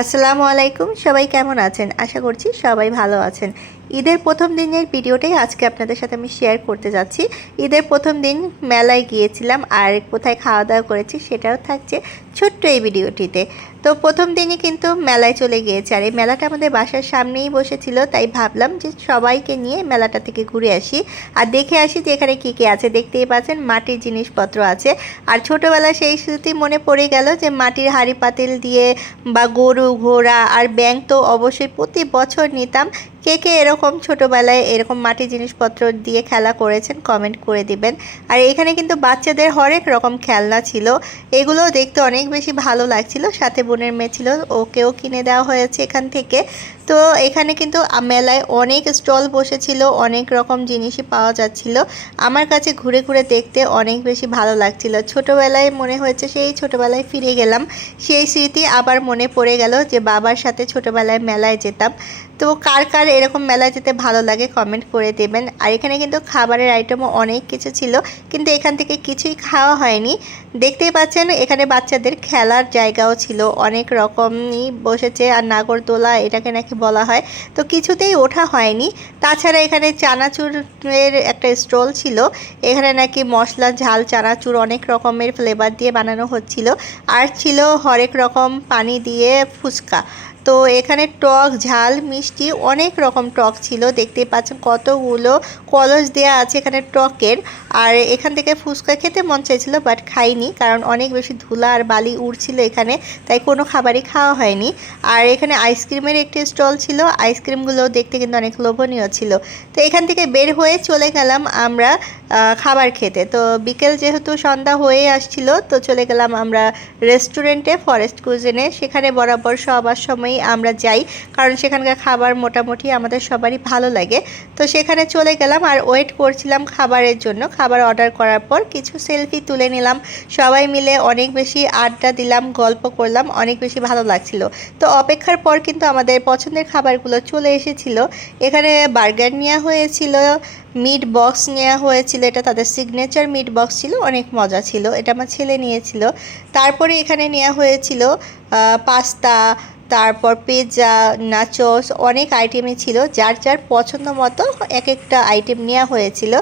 আসসালামু আলাইকুম, সবাই কেমন আছেন? আশা করছি সবাই ভালো আছেন। ঈদের প্রথম দিনের ভিডিওটাই আজকে আপনাদের সাথে আমি শেয়ার করতে যাচ্ছি। ঈদের প্রথম দিন মেলায় গিয়েছিলাম আর কোথায় খাওয়া দাওয়া করেছি সেটাও থাকছে ছোট্ট এই ভিডিওটিতে। তো প্রথম দিনই কিন্তু মেলায় চলে গিয়েছে, আর এই মেলাটা আমাদের বাসার সামনেই বসেছিল, তাই ভাবলাম যে সবাইকে নিয়ে মেলাটা থেকে ঘুরে আসি আর দেখে আসি যে এখানে কী কী আছে। দেখতেই পাচ্ছেন মাটির জিনিসপত্র আছে, আর ছোটোবেলায় সেই স্মৃতি মনে পড়ে গেল যে মাটির হাঁড়ি পাতিল দিয়ে বা গরু ঘোড়া আর ব্যাঙ তো অবশ্যই প্রতি বছর নিতাম। কে কে এরকম ছোটোবেলায় এরকম মাটির জিনিসপত্র দিয়ে খেলা করেছেন কমেন্ট করে দিবেন। আর এখানে কিন্তু বাচ্চাদের হরেক রকম খেলনা ছিল, এগুলো দেখতে অনেক বেশি ভালো লাগছিল। সাথে বোনের মেয়ে ছিল, ওকেও কিনে দেওয়া হয়েছে এখান থেকে। তো এখানে কিন্তু মেলায় অনেক স্টল বসেছিল, অনেক রকম জিনিসই পাওয়া যাচ্ছিল। আমার কাছে ঘুরে ঘুরে দেখতে অনেক বেশি ভালো লাগছিল। ছোটোবেলায় মনে হয়েছে সেই ছোটোবেলায় ফিরে গেলাম, সেই স্মৃতি আবার মনে পড়ে গেল যে বাবার সাথে ছোটোবেলায় মেলায় যেতাম। তো কার কার এরকম মেলায় যেতে ভালো লাগে কমেন্ট করে দেবেন। আর এখানে কিন্তু খাবারের আইটেমও অনেক কিছু ছিল, কিন্তু এখান থেকে কিছুই খাওয়া হয়নি। দেখতেই পাচ্ছেন এখানে বাচ্চাদের খেলার জায়গাও ছিল, অনেক রকমই বসেছে, আর নাগরদোলা এটাকে নাকি বলা হয়, তো কিছুতেই ওঠা হয়নি। তাছাড়া এখানে চানাচুরের একটা স্টল ছিল, এখানে নাকি মশলা ঝাল চানাচুর অনেক রকমের ফ্লেভার দিয়ে বানানো হচ্ছিল। আর ছিল হরেক রকম পানি দিয়ে ফুচকা। তো এখানে টক ঝাল মিষ্টি অনেক রকম টক ছিল, দেখতেই পাচ্ছেন কতগুলো কলস দেওয়া আছে এখানে টকের। আর এখান থেকে ফুচকা খেতে মন চাইছিল, বাট খাইনি, কারণ অনেক বেশি ধুলা আর বালি উড়ছিল এখানে, তাই কোনো খাবারই খাওয়া হয়নি। আর এখানে আইসক্রিমের একটি স্টল ছিল, আইসক্রিমগুলো দেখতে কিন্তু অনেক লোভনীয় ছিল। তো এখান থেকে বের হয়ে চলে গেলাম আমরা খাবার খেতে। তো বিকেল যেহেতু সন্ধ্যা হয়ে আসছিল, তো চলে গেলাম আমরা রেস্টুরেন্টে ফরেস্ট কুজিনে। সেখানে বরাবর সবার সময়ই আমরা যাই, কারণ সেখানকার খাবার মোটামুটি আমাদের সবারই ভালো লাগে। তো সেখানে চলে গেলাম আর ওয়েট করছিলাম খাবারের জন্য। খাবার অর্ডার করার পর কিছু সেলফি তুলে নিলাম, সবাই মিলে অনেক বেশি আড্ডা দিলাম, গল্প করলাম, অনেক বেশি ভালো লাগছিল। তো অপেক্ষার পর কিন্তু আমাদের পছন্দের খাবারগুলো চলে এসেছিল। এখানে বার্গার নেওয়া হয়েছিল, মিট বক্স নেওয়া হয়েছিল, এটা তাদের সিগনেচার মিট বক্স ছিল, অনেক মজা ছিল, এটা আমার ছেলে নিয়েছিল। তারপরে এখানে নেওয়া হয়েছিল পাস্তা, তারপর পিৎজা, নাচোস, অনেক আইটেমই ছিল, যার যার পছন্দ মতো এক একটা আইটেম নেওয়া হয়েছিল।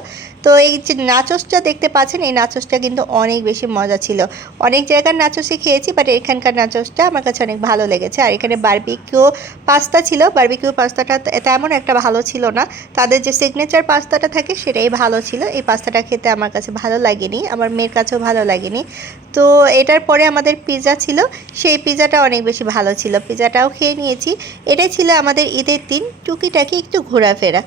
তো এই যে নাচোসটা দেখতে পাচ্ছেন, এই নাচোসটা কিন্তু অনেক বেশি মজা ছিল। অনেক জায়গার নাচোসই খেয়েছি, বাট এখানকার নাচোসটা আমার কাছে অনেক ভালো লেগেছে। আর এখানে বারবিকিউ পাস্তা ছিল, বারবিকিউ পাস্তাটা তেমন একটা ভালো ছিল না, তাদের যে সিগনেচার পাস্তাটা থাকে সেটাই ভালো ছিল। এই পাস্তাটা খেতে আমার কাছে ভালো লাগেনি, আমার মেয়ের কাছেও ভালো লাগেনি। তো এটার পরে আমাদের পিৎজা ছিল, সেই পিৎজাটা অনেক বেশি ভালো ছিল, পিৎজাটাও খেয়ে নিয়েছি। এটাই ছিল আমাদের ঈদের দিন, টুকিটাকি একটু ঘোরাফেরা।